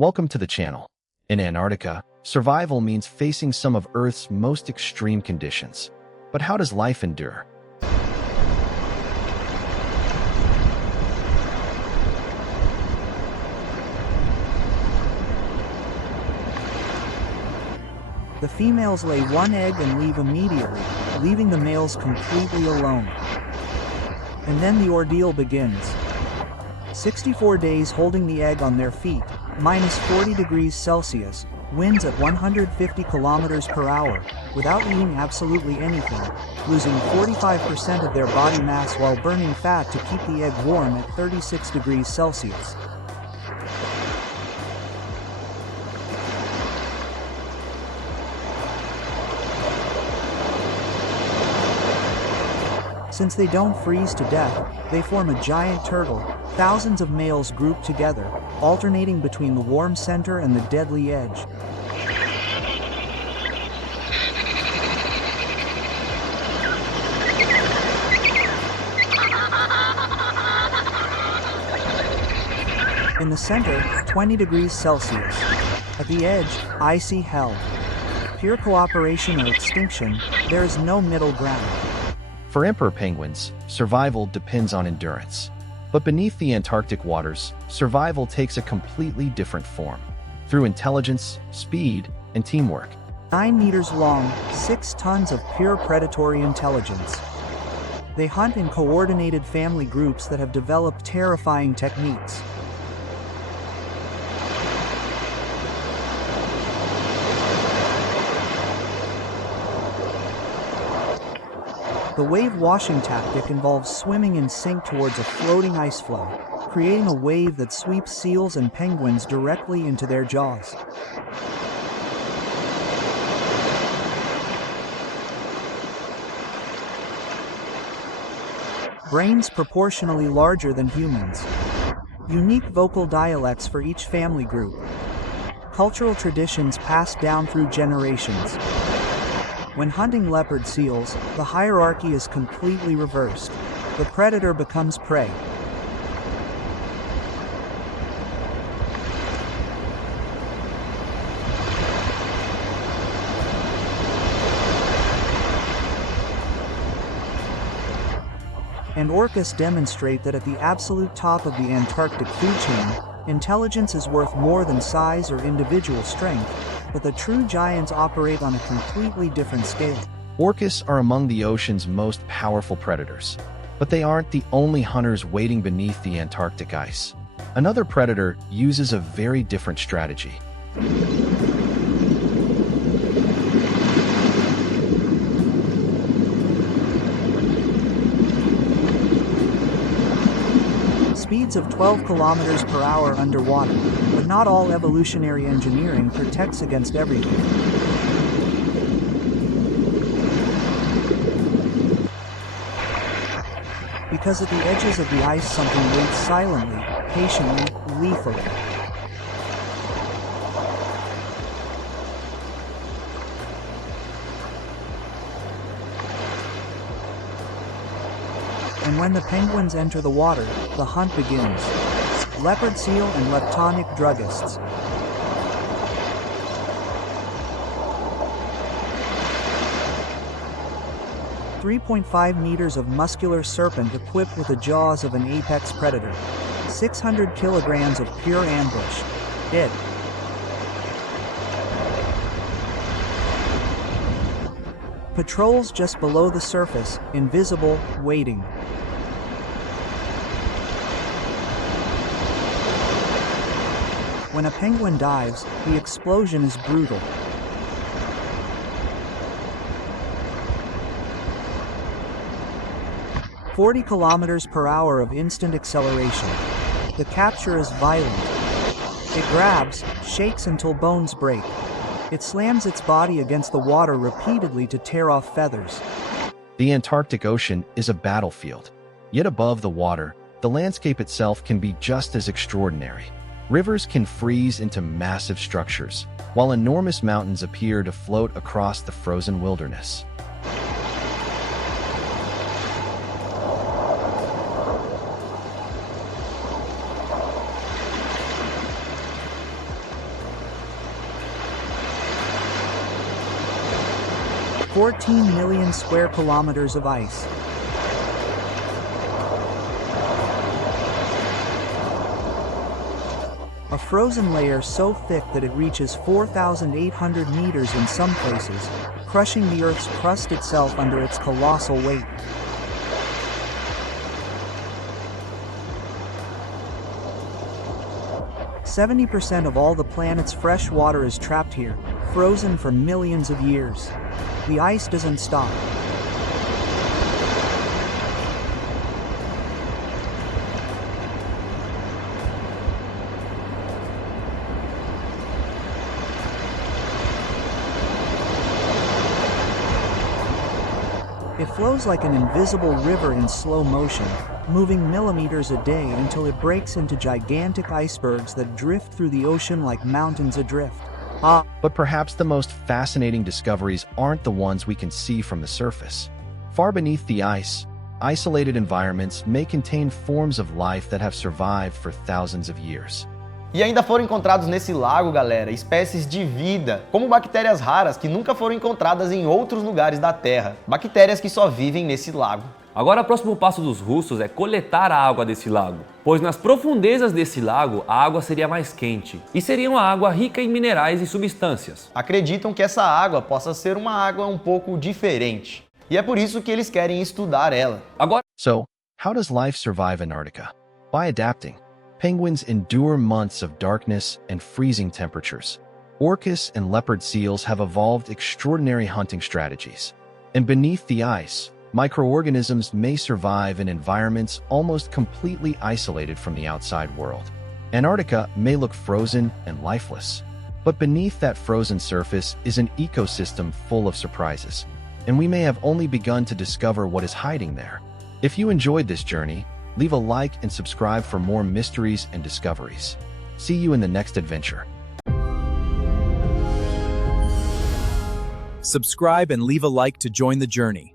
Welcome to the channel. In Antarctica, survival means facing some of Earth's most extreme conditions. But how does life endure? The females lay one egg and leave immediately, leaving the males completely alone. And then the ordeal begins. 64 days holding the egg on their feet, minus 40 degrees Celsius, winds at 150 kilometers per hour, without eating absolutely anything, losing 45% of their body mass while burning fat to keep the egg warm at 36 degrees Celsius. Since they don't freeze to death, they form a giant turtle, thousands of males grouped together, alternating between the warm center and the deadly edge. In the center, 20 degrees Celsius. At the edge, icy hell. Pure cooperation or extinction, there is no middle ground. For emperor penguins, survival depends on endurance. But beneath the Antarctic waters, survival takes a completely different form. Through intelligence, speed, and teamwork. 9 meters long, 6 tons of pure predatory intelligence. They hunt in coordinated family groups that have developed terrifying techniques. The wave-washing tactic involves swimming in sync towards a floating ice floe, creating a wave that sweeps seals and penguins directly into their jaws. Brains proportionally larger than humans. Unique vocal dialects for each family group. Cultural traditions passed down through generations. When hunting leopard seals, the hierarchy is completely reversed. The predator becomes prey. And orcas demonstrate that at the absolute top of the Antarctic food chain, intelligence is worth more than size or individual strength, but the true giants operate on a completely different scale. Orcas are among the ocean's most powerful predators. But they aren't the only hunters waiting beneath the Antarctic ice. Another predator uses a very different strategy. Speeds of 12 kilometers per hour underwater, but not all evolutionary engineering protects against everything. Because at the edges of the ice something waits silently, patiently, lethally. And when the penguins enter the water, the hunt begins. Leopard seal and leptonic druggists. .5 meters of muscular serpent equipped with the jaws of an apex predator. 600 kilograms of pure ambush. It. Patrols just below the surface, invisible, waiting. When a penguin dives, the explosion is brutal. .40 kilometers per hour of instant acceleration. The capture is violent. It grabs, shakes until bones break. It slams its body against the water repeatedly to tear off feathers. The Antarctic Ocean is a battlefield. Yet above the water, the landscape itself can be just as extraordinary. Rivers can freeze into massive structures, while enormous mountains appear to float across the frozen wilderness. 14 million square kilometers of ice. A frozen layer so thick that it reaches 4,800 meters in some places, crushing the Earth's crust itself under its colossal weight. "70% of all the planet's fresh water is trapped here, frozen for millions of years. The ice doesn't stop. It flows like an invisible river in slow motion, moving millimeters a day until it breaks into gigantic icebergs that drift through the ocean like mountains adrift. But perhaps the most fascinating discoveries aren't the ones we can see from the surface. Far beneath the ice, isolated environments may contain forms of life that have survived for thousands of years. E ainda foram encontrados nesse lago, galera, espécies de vida, como bactérias raras que nunca foram encontradas em outros lugares da Terra. Bactérias que só vivem nesse lago. Agora, o próximo passo dos russos é coletar a água desse lago, pois nas profundezas desse lago a água seria mais quente e seria uma água rica em minerais e substâncias. Acreditam que essa água possa ser uma água um pouco diferente, e é por isso que eles querem estudar ela. So, how does life survive Antarctica? By adapting. Penguins endure months of darkness and freezing temperatures. Orcas and leopard seals have evolved extraordinary hunting strategies. And beneath the ice, microorganisms may survive in environments almost completely isolated from the outside world. Antarctica may look frozen and lifeless, but beneath that frozen surface is an ecosystem full of surprises, and we may have only begun to discover what is hiding there. If you enjoyed this journey, leave a like and subscribe for more mysteries and discoveries. See you in the next adventure. Subscribe and leave a like to join the journey.